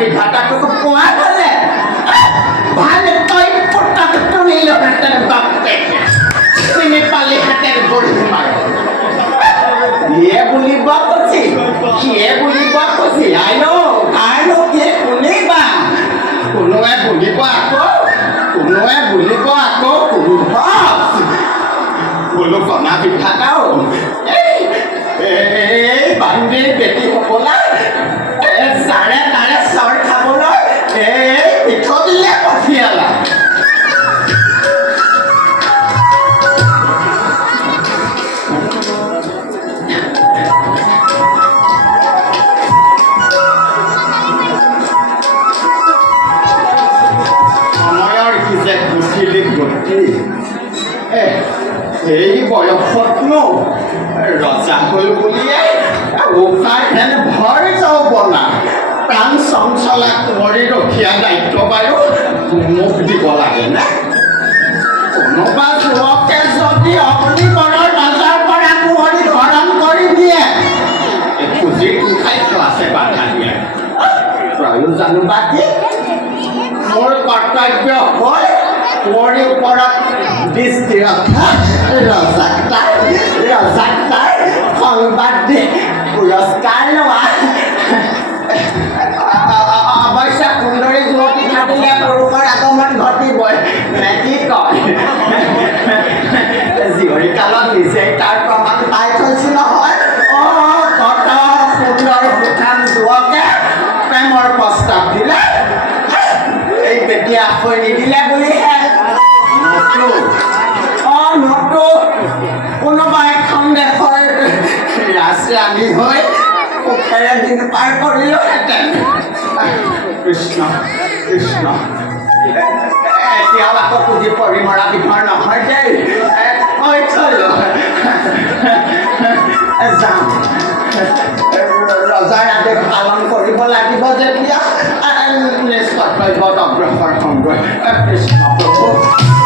বিধাতাটোতো পোৱা হ'লে ভালে তই পটাটো নিলেহেঁতেন বাপে চিনি পালিহেঁতেন গৰি মাৰে সিয়ে বুলিব কৈছি আইনো কি শুনিবা কোনোৱে বুলিব আকৌ বোলো কণা বিধাতাও এই বান্ধি বেটি হ'বলা যাৰে তাৰে চৰ খাবলৈ এই পিঠলিলে পঠিয়ালা সময়ৰ কি যে গুচিলি গতি এই বয়সতনো ৰজা হ'ল বুলিয়ে উশাহ হেন ভৰ যৌৱনা প্ৰাণ চঞ্চলা কুঁৱৰী ৰখীয়া দায়িত্ব বাৰু মোক দিব লাগে নে কোনোবা যুৱকে যদি অগ্নিগড়ৰ মাজৰ পৰা কুঁৱৰী হৰণ কৰি দিয়ে পুঁজি উঠাই ক্লাছে বাধা দিয়ে প্ৰয়োজন বা কি মোৰ কৰ্তব্য হ'ল কুঁৱৰীৰ ওপৰত দৃষ্টি ৰখা ৰজাক তাই সংবাদ দি পুৰস্কাৰ লোৱা অৱশ্যে সুন্দৰী যুৱতী থাকিলে পুৰুষৰ আগমন ঘটিবই নে কি কয় জীয়ৰী কালত নিজে তাৰ প্ৰমাণ পাই থৈছো নহয় কত সুন্দৰ সুঠাম যুৱকে প্ৰেমৰ প্ৰস্তাৱ দিলে এই বেটি আখৈ নিদিলে বুলিহে নটো কোনোবা এখন দেশৰ ৰাজৰাণী হৈ সুখেৰে দিন পাৰ কৰিলোহেঁতেন কৃষ্ণ এতিয়াও আকৌ পুঁজি পৰি মৰা বিধৰ নহয় দেই কৈ থলো যাম ৰজাৰ আদেশ পালন কৰিব লাগিব যেতিয়া নিজ কৰ্তব্যত অগ্ৰসৰ সংগ্ৰহ কৃষ্ণ প্ৰভু